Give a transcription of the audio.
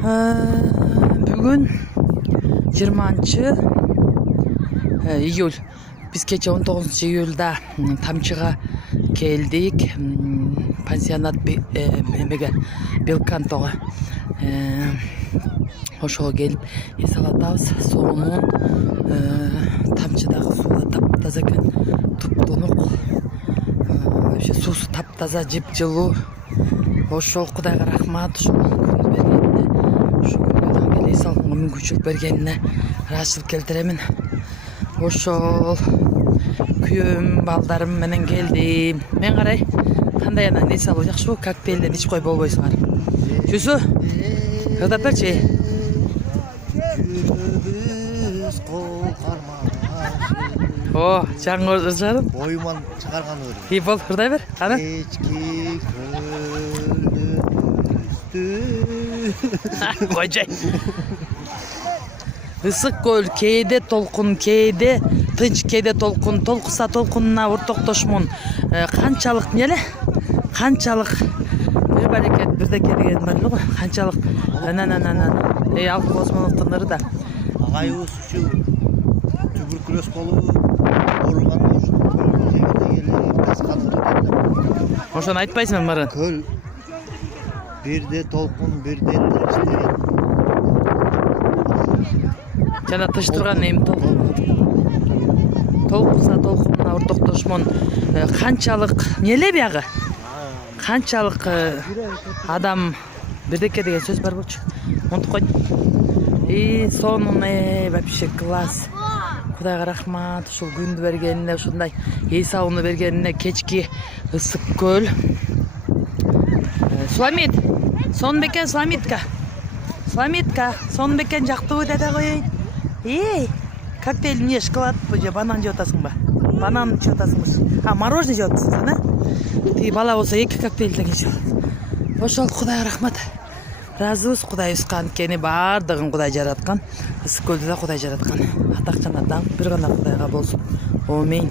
Бүгін 20-июль. Biz keçe 19 июльда тамчыға келдик. Пансионат Белкантоға. Ошоға келіп есалатабыз. Соонун тамчыдагы суу таптаза экен. Туптунук. Вообще суусу таптаза, жып-жылуу. Ошол Кудайга рахмат. Ошол күндү бергенине, ошол күндү келе салганга мүмкүнчүлүк бергенине ыраазычылык келтиремин. Ошол күйөөм, балдарым менен келдим. Мен карай, кандай анан не салуу жакшыбы? Коктейлден ичип койуп болбойсуңар. Жүзү? Кырдап берчи. О, жаңы ыржадым. Боюман чыгарган ыр. И бол, кырдай бер. Кана? Койжай. Ысык көл, кээде толкун, кээде тынч, кээде толкун, толкуса толкунуна ортоктошмун. Канчалык эле? Канчалык бир барекет, бирдеке деген бар эле го. Канчалык ал космонавттын ыры да. Агайыбыз ушу туберкулез болуп ооруган ошол жерде эле тасканыр экен. Ошону айтпайсыңбы мыры? Көл бирде толкун, бирде тынч деген. Жана тыш турган эми толкуса толкунуна ортоктошмун. Канчалык эле биягы? Канчалык адам бирдеке деген сөз бар болчу. Монтуп койдум. И сонун вообще класс. Кудайга рахмат, ушул күндү бергенине, ушундай эс алууну бергенине. Кечки ысык көл. Суламит. Сонбекен Суламитка. Суламитка, сонбекен жактыбы деде коеюн. Коктейль эмне, шоколад же банан жеп атасыңбы? Банан жеп атасыңбы? Мороженое жеп атасың, да? Тиги бала болсо 2 коктейлден кечип алат. Ошол Кудайга рахмат. Разыбыз, Кудайыбыз канткени бардыгын Кудай жараткан. Ысык көлдү да Кудай жараткан. Атак жана даңк бир гана Кудайга болсун. Амин.